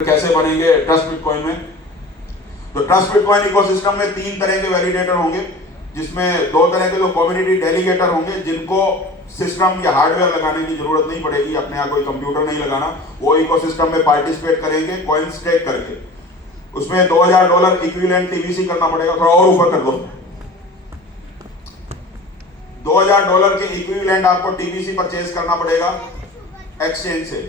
कैसे बनेंगे trust bitcoin में। तो ट्रस्ट बिटकॉइन इकोसिस्टम में 3 तरह के वैलिडेटर होंगे, जिसमें 2 तरह के जो कम्युनिटी डेलीगेटर होंगे, जिनको सिस्टम या हार्डवेयर लगाने की जरूरत नहीं पड़ेगी, अपने यहाँ कोई कंप्यूटर नहीं लगाना। वो इकोसिस्टम में पार्टिसिपेट करेंगे कॉइन स्टेक करके। उसमें $2000 इक्विवेलेंट टीवीसी करना पड़ेगा। थोड़ा और ऊपर कर दो। $2000 के इक्विवेलेंट आपको टीवीसी परचेज करना पड़ेगा एक्सचेंज से।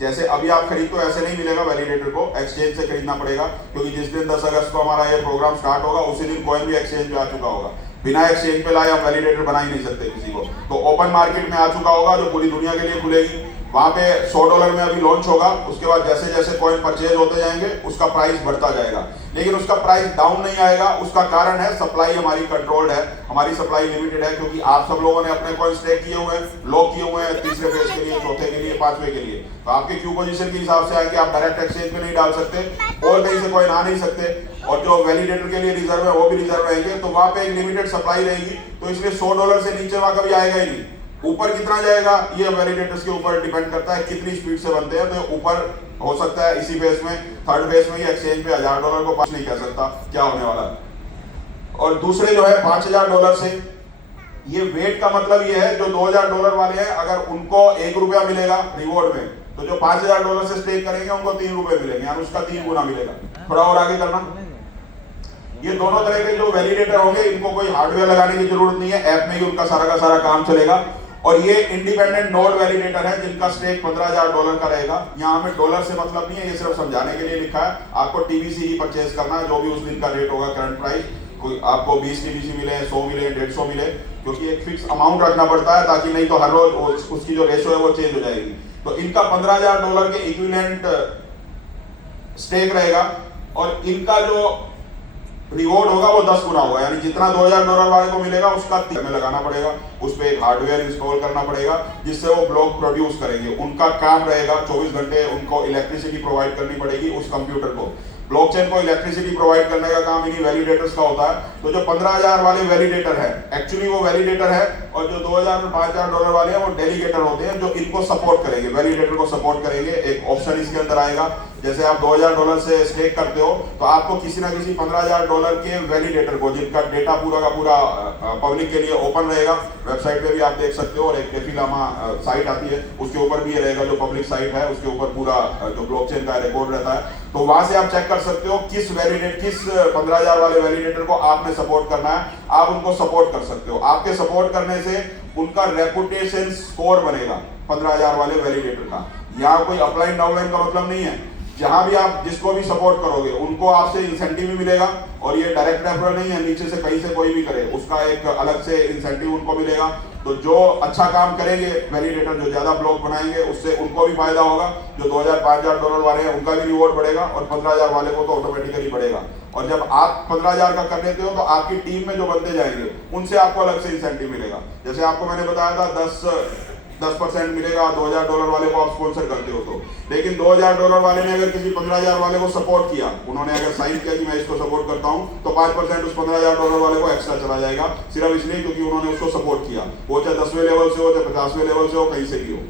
जैसे अभी आप खरीद तो ऐसे नहीं मिलेगा, वैलिडेटर को एक्सचेंज से खरीदना पड़ेगा, क्योंकि जिस दिन 10 अगस्त को हमारा ये प्रोग्राम स्टार्ट होगा उसी दिन कॉइन भी एक्सचेंज पे आ चुका होगा। बिना एक्सचेंज पे लाए हम वैलिडेटर बना ही नहीं सकते किसी को। तो ओपन मार्केट में आ चुका होगा, जो पूरी दुनिया के लिए खुलेगी। वहां पे $100 में अभी लॉन्च होगा। उसके बाद जैसे जैसे कॉइन परचेज होते जाएंगे उसका प्राइस बढ़ता जाएगा, लेकिन उसका प्राइस डाउन नहीं आएगा। उसका कारण है सप्लाई हमारी कंट्रोल्ड है, हमारी सप्लाई लिमिटेड है, क्योंकि आप सब लोगों ने अपने कॉइन स्टेक किए हुए हैं, लॉक किए हुए हैं, तीसरे फेज के लिए, चौथे के लिए, 5वें के लिए। तो आपके क्यू पोजीशन के हिसाब से आएंगे, आप डायरेक्ट एक्सचेंज में नहीं डाल सकते और कहीं से कॉइन आ नहीं सकते। और जो वैलिडेटर के लिए रिजर्व है वो भी रिजर्व रहेंगे, तो वहां पे एक लिमिटेड सप्लाई रहेगी। तो इसलिए $100 से नीचे वहां कभी आएगा ही नहीं। ऊपर कितना जाएगा ये वैलिडेटर्स के ऊपर डिपेंड करता है, कितनी स्पीड से बनते हैं। तो ऊपर हो सकता है इसी फेज में, थर्ड फेज में ही एक्सचेंज पे $1000 को पास नहीं कह सकता क्या होने वाला है। और दूसरे जो है $5000 से, ये वेट का मतलब ये है जो $2000 वाले हैं, अगर उनको ₹1 मिलेगा रिवॉर्ड में, तो जो $5000 से स्टेक करेंगे उनको ₹3 मिलेंगे, यानी उसका 3 गुना मिलेगा। थोड़ा और आगे करना। ये दोनों तरह के जो वैलिडेटर होंगे, इनको कोई हार्डवेयर लगाने की जरूरत नहीं है, ऐप में ही उनका सारा का सारा काम चलेगा। और ये इंडिपेंडेंट नोड वैलिडेटर है, जिनका स्टेक $15000 का रहेगा। यहाँ हमें डॉलर से मतलब नहीं है, ये सिर्फ समझाने के लिए लिखा है। आपको टीवीसी ही परचेज करना है, जो भी उस दिन का रेट होगा, करंट प्राइस। कोई आपको 20 टीवीसी मिले, 100 मिले, 150 मिले, क्योंकि एक फिक्स अमाउंट रखना पड़ता है, ताकि नहीं तो हर रोज उसकी जो रेशो है वो चेंज हो जाएगी। तो इनका $15000 के इक्विवेलेंट स्टेक रहेगा, और इनका जो रिवॉर्ड होगा वो 10 गुना होगा, यानी जितना $2000 वाले को मिलेगा उसका 3 में लगाना पड़ेगा। उस पर एक हार्डवेयर इंस्टॉल करना पड़ेगा, जिससे वो ब्लॉक प्रोड्यूस करेंगे। उनका काम रहेगा 24 घंटे उनको इलेक्ट्रिसिटी प्रोवाइड करनी पड़ेगी उस कंप्यूटर को। ब्लॉकचेन को इलेक्ट्रिसिटी प्रोवाइड करने का काम इन्हीं वैलिडेटर्स का होता है। तो जो 15000 वाले वैलिडेटर है, एक्चुअली वो वैलिडेटर है, और जो 2000 और $5000 वाले हैं वो डेलीगेटर होते हैं, जो इनको सपोर्ट करेंगे, वैलिडेटर को सपोर्ट करेंगे। एक ऑप्शन इसके अंदर आएगा, जैसे आप $2000 से स्टेक करते हो, तो आपको किसी ना किसी $15000 के वैलिडेटर को, जिनका डेटा पूरा का पूरा पब्लिक के लिए ओपन रहेगा, वेबसाइट पे भी आप देख सकते हो, और एक डेफिलामा साइट आती है, उसके ऊपर भी ये रहेगा, जो पब्लिक साइट है उसके ऊपर पूरा जो ब्लॉकचेन का रिकॉर्ड रहता है। तो वहां से आप चेक कर सकते हो किस 15000 वाले वैलिडेटर को आपने सपोर्ट करना है, आप उनको सपोर्ट कर सकते हो। आपके सपोर्ट करने से उनका रेपुटेशन स्कोर बनेगा 15000 वाले वैलिडेटर का। यहाँ कोई अपलाइन डाउनलाइन का मतलब नहीं है, जहां भी आप जिसको भी सपोर्ट करोगे उनको आपसे इंसेंटिव भी मिलेगा। और ये डायरेक्ट रेफरल नहीं है, नीचे से कहीं से कोई भी करे उसका एक अलग से इंसेंटिव उनको मिलेगा। तो जो अच्छा काम करेंगे वैलिडेटर, जो ज्यादा ब्लॉक बनाएंगे, उससे उनको भी फायदा होगा। जो $2000-5000 वाले हैं उनका भी रिवॉर्ड बढ़ेगा, और 15000 वाले को तो ऑटोमेटिकली बढ़ेगा। और जब आप 15000 का कर लेते हो, तो आपकी टीम में जो बनते जाएंगे उनसे आपको अलग से इंसेंटिव मिलेगा। जैसे आपको मैंने बताया था 10% मिलेगा $2000 वाले को आप स्पॉन्सर करते हो तो। लेकिन $2000 वाले ने अगर किसी 15000 वाले को सपोर्ट किया, उन्होंने अगर साइन किया कि मैं इसको सपोर्ट करता हूं, तो 5% उस $15000 वाले को एक्स्ट्रा चला जाएगा, सिर्फ इसलिए क्योंकि उन्होंने उसको सपोर्ट किया। वो चाहे 10वें लेवल से हो, चाहे 50वें लेवल से हो, कहीं से भी हो।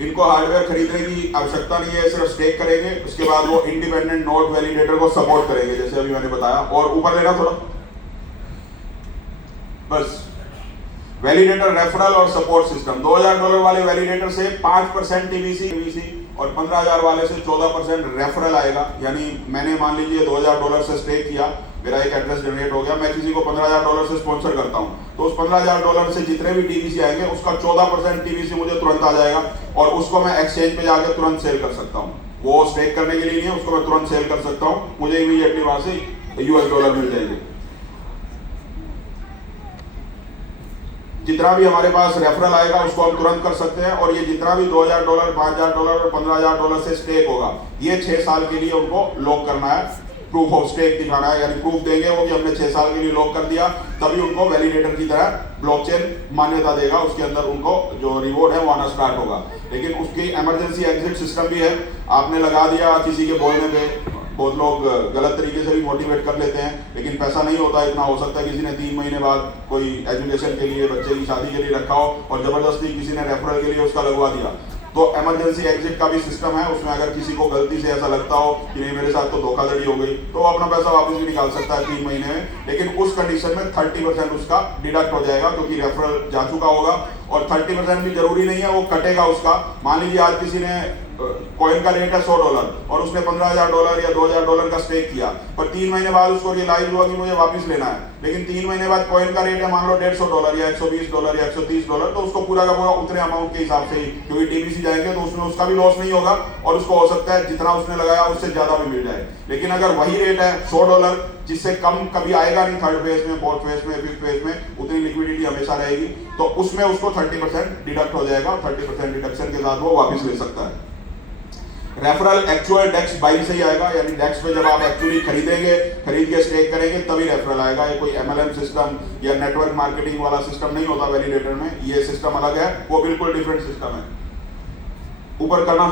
इनको हार्डवेयर खरीदने की आवश्यकता नहीं है, सिर्फ स्टेक करेंगे, उसके बाद वो इंडिपेंडेंट नोड वैलिडेटर को सपोर्ट करेंगे, जैसे अभी मैंने बताया। और ऊपर लेना थोड़ा, बस। वैलिडेटर रेफरल और सपोर्ट सिस्टम, $2000 वाले वैलिडेटर से 5% टीवीसी और 15000 वाले से 14% रेफरल आएगा। यानी मैंने मान लीजिए $2000 से स्टेक किया, मेरा एक एड्रेस जनरेट हो गया, मैं किसी को $15000 से स्पॉन्सर करता हूं, तो उस $15000 से जितने भी टीवीसी आएंगे उसका 14% टीवीसी मुझे तुरंत आ जाएगा, और उसको मैं एक्सचेंज पे जाकर तुरंत सेल कर सकता हूँ। वो स्टेक करने के लिए नहीं है, उसको मैं तुरंत सेल कर सकता हूँ, मुझे इमीडिएटली वहां से $US मिल जाएंगे। जितना भी हमारे पास रेफरल आएगा उसको हम तुरंत कर सकते हैं। और ये जितना भी $2000, $5000 और $15000 से स्टेक होगा, ये 6 साल के लिए उनको लॉक करना है, प्रूफ ऑफ स्टेक दिखाना है, यानी प्रूफ देंगे वो कि हमने 6 साल के लिए लॉक कर दिया, तभी उनको वैलिडेटर की तरह ब्लॉकचेन मान्यता देगा। उसके अंदर उनको जो रिवॉर्ड है वो आना स्टार्ट होगा। लेकिन उसकी इमरजेंसी एग्जिट सिस्टम भी है, आपने लगा दिया किसी के बोलने पे, बहुत लोग गलत तरीके से भी मोटिवेट कर लेते हैं, लेकिन पैसा नहीं होता इतना। हो सकता है किसी ने 3 महीने बाद कोई एजुकेशन के लिए, बच्चे की शादी के लिए रखा हो, और जबरदस्ती किसी ने रेफरल के लिए उसका लगवा दिया, तो इमरजेंसी एग्जिट का भी सिस्टम है, उसमें अगर किसी को गलती से ऐसा लगता हो कि नहीं मेरे साथ तो धोखाधड़ी हो गई, तो वो अपना पैसा वापस भी निकाल सकता है 3 महीने में, लेकिन उस कंडीशन में 30% उसका डिडक्ट हो जाएगा क्योंकि रेफरल जा चुका होगा। और 30% भी जरूरी नहीं है, वो कटेगा उसका। मान लीजिए आज किसी ने कॉइन का रेट है $100 और उसने $15,000 या $2,000 का स्टेक किया, पर 3 महीने बाद उसको रियलाइज हुआ कि मुझे वापस लेना है, लेकिन 3 महीने बाद कॉइन का रेट है मान लो $150 या $120 या $130, तो उसको पूरा का पूरा उतने अमाउंट के हिसाब से ही, क्योंकि टीबीसी जाएंगे तो उसमें उसका भी लॉस नहीं होगा और उसको हो सकता है जितना उसने लगाया उससे ज्यादा भी मिल जाए। लेकिन अगर वही रेट है $100, जिससे कम कभी आएगा नहीं, थर्ड फेज में, फोर्थ फेज में, फिफ्थ फेज में उतनी लिक्विडिटी हमेशा रहेगी, तो उसमें उसको 30% डिडक्ट हो जाएगा। 30% डिडक्शन के साथ वो वापस ले सकता है। रेफरल एक्चुअल डेक्स बाइंग से ही आएगा, यानी डेक्स पे जब आप एक्चुअली खरीदेंगे, खरीद के स्टेक करेंगे तभी रेफरल आएगा। ये कोई एमएलएम सिस्टम या नेटवर्क मार्केटिंग वाला सिस्टम नहीं होता वैलिडेटर में, ये सिस्टम अलग है, वो बिल्कुल डिफरेंट सिस्टम है। ऊपर करना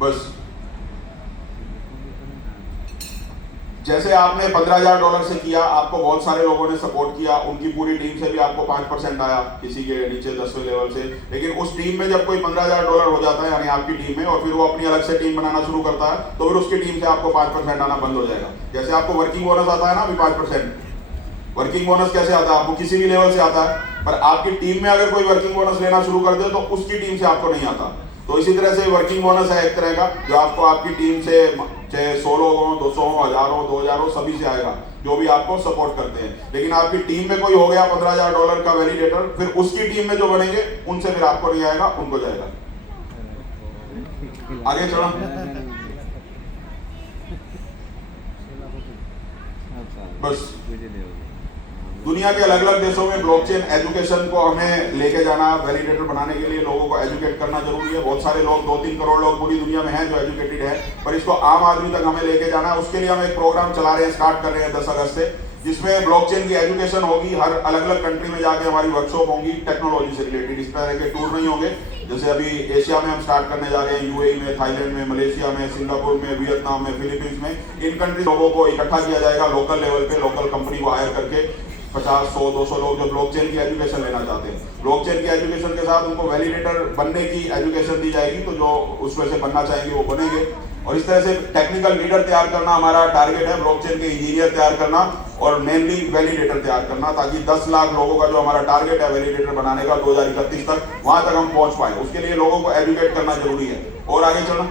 बस। जैसे आपने $15,000 से किया, आपको बहुत सारे लोगों ने सपोर्ट किया, उनकी पूरी टीम से भी आपको 5% आया, किसी के नीचे 10वें लेवल से, लेकिन उस टीम में जब कोई $15,000 हो जाता है यानी आपकी टीम में, और फिर वो अपनी अलग से टीम बनाना शुरू करता है, तो फिर उसकी टीम से आपको 5% आना बंद हो जाएगा। जैसे आपको वर्किंग बोनस आता है ना अभी 5%, वर्किंग बोनस कैसे आता है? आपको किसी भी लेवल से आता है, पर आपकी टीम में अगर कोई वर्किंग बोनस लेना शुरू कर दे तो उसकी टीम से आपको नहीं आता। तो इसी तरह से वर्किंग बोनस है एक तरह का, जो आपको आपकी टीम से, चाहे 100 लोग हो, 200 हो, 1000 हो, 2000 हो, सभी से आएगा जो भी आपको सपोर्ट करते हैं। लेकिन आपकी टीम में कोई हो गया $15,000 का वैलिडेटर, फिर उसकी टीम में जो बनेंगे उनसे फिर आपको नहीं आएगा, उनको जाएगा। आगे चलो। बस दुनिया के अलग अलग देशों में ब्लॉकचेन एजुकेशन को हमें लेके जाना, वैलिडेटर बनाने के लिए लोगों को एजुकेट करना जरूरी है। बहुत सारे लोग, 2-3 करोड़ लोग पूरी दुनिया में हैं जो एजुकेटेड है, पर इसको आम आदमी तक हमें लेके जाना है। उसके लिए हम एक प्रोग्राम चला रहे हैं, स्टार्ट कर रहे हैं 10 अगस्त से, जिसमें ब्लॉकचेन की एजुकेशन होगी। हर अलग अलग कंट्री में जाके हमारी वर्कशॉप होंगी टेक्नोलॉजी से रिलेटेड। इस तरह के टूर नहीं होंगे, जैसे अभी एशिया में हम स्टार्ट करने जा रहे हैं, यूएई में, थाईलैंड में, मलेशिया में, सिंगापुर में, वियतनाम में, फिलीपींस में। इन कंट्री लोगों को इकट्ठा किया जाएगा लोकल लेवल पे, लोकल कंपनी को हायर करके 50, 100, 200 लोग जो ब्लॉकचेन की एजुकेशन लेना चाहते हैं। ब्लॉकचेन की एजुकेशन के साथ उनको वैलिडेटर बनने की एजुकेशन दी जाएगी, तो जो उसमें से बनना चाहेंगे वो बनेंगे। और इस तरह से टेक्निकल लीडर तैयार करना हमारा टारगेट है, ब्लॉकचेन के इंजीनियर तैयार करना और मेनली वैलिडेटर तैयार करना, ताकि 10 लाख लोगों का जो हमारा टारगेट है वैलिडेटर बनाने का 2031 तक, वहां तक हम पहुंच पाए। उसके लिए लोगों को एजुकेट करना जरूरी है। और आगे चलना।